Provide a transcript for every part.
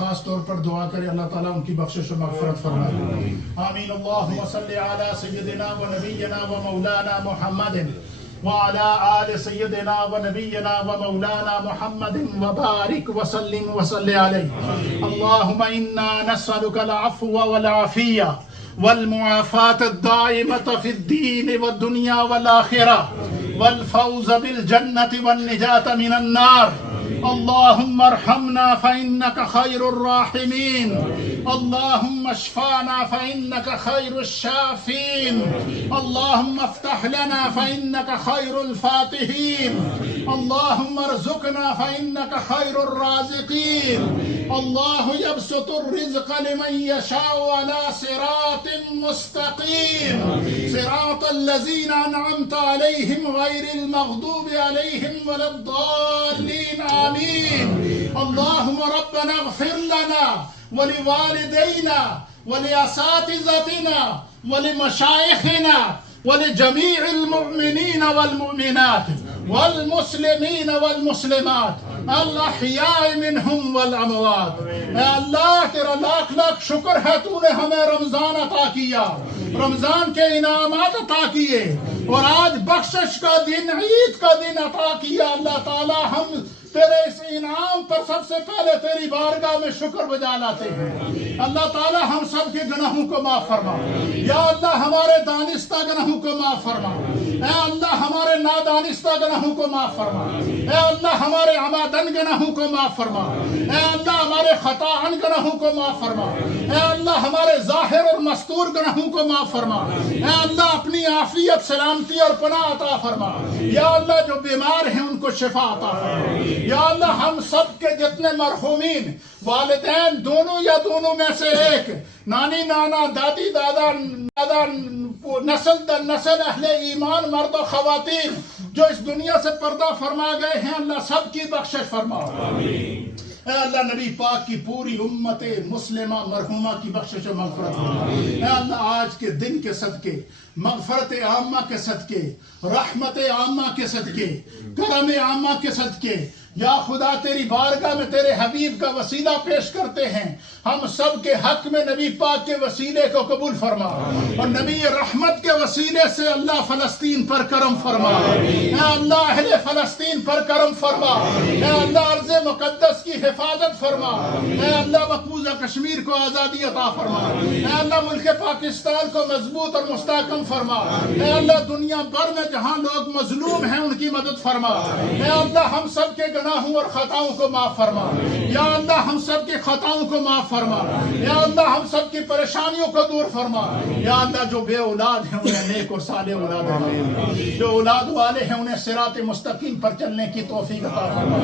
خاص طور پر دعا کرے اللہ تعالیٰ ان کی بخشش و مغفرت فرمائے. آمین. اللہم صلی علی سیدنا و نبینا و مولانا محمد وعلى آل سيدنا ونبينا ومولانا محمد وبارك وسلم وصل عليه. اللهم إنا نسألك العفو والعافية والمعافاة الدائمة في الدين والدنيا والآخرة والفوز بالجنة والنجاة من النار. اللهم ارحمنا فإنك خير الراحمين. اللهم اشفانا فإنك خير الشافين. اللهم افتح لنا فإنك خير الفاتحين. اللهم ارزقنا فإنك خير الرازقين. الله يبسط الرزق لمن يشاء على صراط مستقيم صراط الذين أنعمت عليهم غير المغضوب عليهم ولا الضالين. آمين. اللهم ربنا اغفر لنا ولوالدينا ولأساتذتنا ولمشايخنا ولجميع المؤمنين والمؤمنات والمسلمين والمسلمات الأحياء منهم والأموات. اے اللہ تیرا لاکھ لاکھ شکر ہے تو نے ہمیں رمضان عطا کیا، رمضان کے انعامات عطا کیے اور آج بخشش کا دن، عید کا دن عطا کیا. اللہ تعالی ہم تیرے اس انعام پر سب سے پہلے تیری بارگاہ میں شکر بجا لاتے ہیں. اللہ تعالی ہم سب کے گناہوں کو معاف فرما. یا اللہ ہمارے دانستہ گناہوں کو معاف فرما. اے اللہ ہمارے نادانستہ گناہوں کو معاف فرما. اے اللہ ہمارے عمدن گناہوں کو معاف فرما. اے اللہ ہمارے خطاً گناہوں کو معاف فرما. اے اللہ ہمارے ظاہر اور مستور گناہوں کو معاف فرما. اے اللہ اپنی عافیت، سلامتی اور پناہ عطا فرما. یا اللہ جو بیمار ہیں ان کو شفا عطا فرما. یا اللہ ہم سب کے جتنے مرحومین والدین دونوں یا دونوں میں سے ایک، نانی نانا، دادی دادا، نسل در نسل اہل ایمان مرد و خواتین جو اس دنیا سے پردہ فرما گئے ہیں، اللہ سب کی بخشش فرما. اے اللہ نبی پاک کی پوری امت مسلمہ مرحومہ کی بخشش و مغفرت فرما. اے اللہ آج کے دن کے صدقے، مغفرت عامہ کے صدقے، رحمت عامہ کے صدقے، کرم عامہ کے صدقے، یا خدا تیری بارگاہ میں تیرے حبیب کا وسیلہ پیش کرتے ہیں. ہم سب کے حق میں نبی پاک کے وسیلے کو قبول فرما اور نبی رحمت کے وسیلے سے اللہ فلسطین پر کرم فرما. اے اللہ اہل فلسطین پر کرم فرما. اے اللہ ارض مقدس کی حفاظت فرما. اے اللہ مقبوضہ کشمیر کو آزادی عطا فرما. اے اللہ ملک پاکستان کو مضبوط اور مستحکم فرما. اے اللہ دنیا بھر میں جہاں لوگ مظلوم ہیں ان کی مدد فرما. اے اللہ ہم سب کے گناہوں اور خطاؤں کو معاف فرما. یا اللہ ہم سب کے خطاؤں کو معاف فرما. یا اللہ ہم سب کی پریشانیوں کو دور فرما. یا اللہ جو بے اولاد ہیں انہیں نیک اور صالح اولاد فرما. جو اولاد والے ہیں انہیں صراط مستقیم پر چلنے کی توفیق عطا فرما.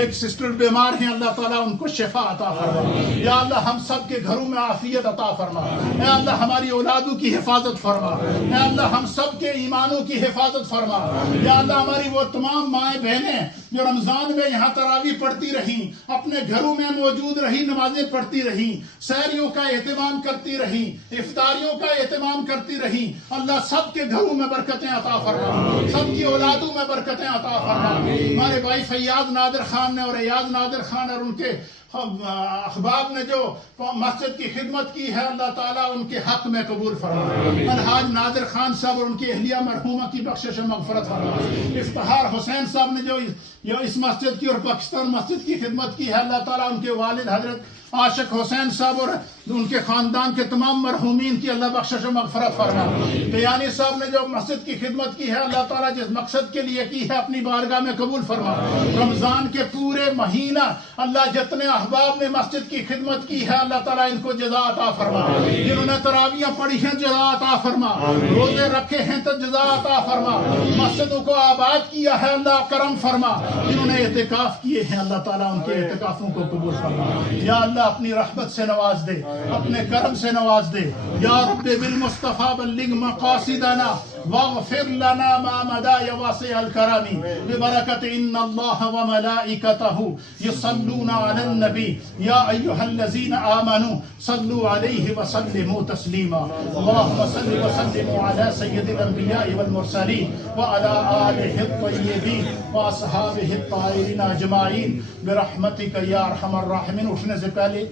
ایک سسٹر بیمار ہیں، اللہ تعالیٰ ان کو شفا عطا فرما. یا اللہ ہم سب کے گھروں میں عافیت عطا فرما. اے اللہ ہماری اولادوں کی حفاظت فرما. اے اللہ ہم سب کے ایمانوں کی حفاظت فرما. یا اللہ ہماری وہ تمام مائیں بہنیں جو رمضان میں یہاں تراویح پڑھتی رہیں، اپنے گھروں میں موجود رہی، نمازیں پڑھتی رہیں، سحریوں کا اہتمام کرتی رہیں، افطاریوں کا اہتمام کرتی رہیں، اللہ سب کے گھروں میں برکتیں عطا فرما. سب کی اولادوں میں برکتیں عطا فرما. ہمارے بھائی فیاض نادر خان نے اور ایاز نادر خان اور ان کے احباب نے جو مسجد کی خدمت کی ہے، اللہ تعالیٰ ان کے حق میں قبول فرما. الحاج نادر خان صاحب اور ان کی اہلیہ مرحومہ کی بخشش و مغفرت فرما. افتخار حسین صاحب نے جو اس مسجد کی اور پاکستان مسجد کی خدمت کی ہے، اللہ تعالیٰ ان کے والد حضرت عاشق حسین صاحب اور ان کے خاندان کے تمام مرحومین کی اللہ بخشش و مغفرت فرما. بیانی صاحب نے جو مسجد کی خدمت کی ہے، اللہ تعالیٰ جس مقصد کے لیے کی ہے اپنی بارگاہ میں قبول فرما. رمضان کے پورے مہینہ اللہ جتنے احباب نے مسجد کی خدمت کی ہے، اللہ تعالیٰ ان کو جزا عطا فرما. جنہوں نے تراویح پڑھی ہیں جزا عطا فرما. روزے رکھے ہیں تو جزا عطا فرما. مسجدوں کو آباد کیا ہے، اللہ کرم فرما. جنہوں نے اعتکاف کیے ہیں، اللہ تعالیٰ ان کے اعتکافوں کو قبول فرما. یا اللہ اپنی رحمت سے نواز دے، اپنے کرم سے نواز دے. یا رب بالمصطفیٰ بلغ مقاصدنا واغفر لنا ما مدى يا واسع الكرم ببركة إن الله وملائكته يصلون على النبي يا أيها الذين آمنوا صلوا عليه وسلموا تسليما اللهم صل وسلم على سيد الأنبياء والمرسلين وعلى آله الطيبين وأصحابه الطاهرين أجمعين برحمتك يا أرحم الراحمين. اٹھنے سے پہلے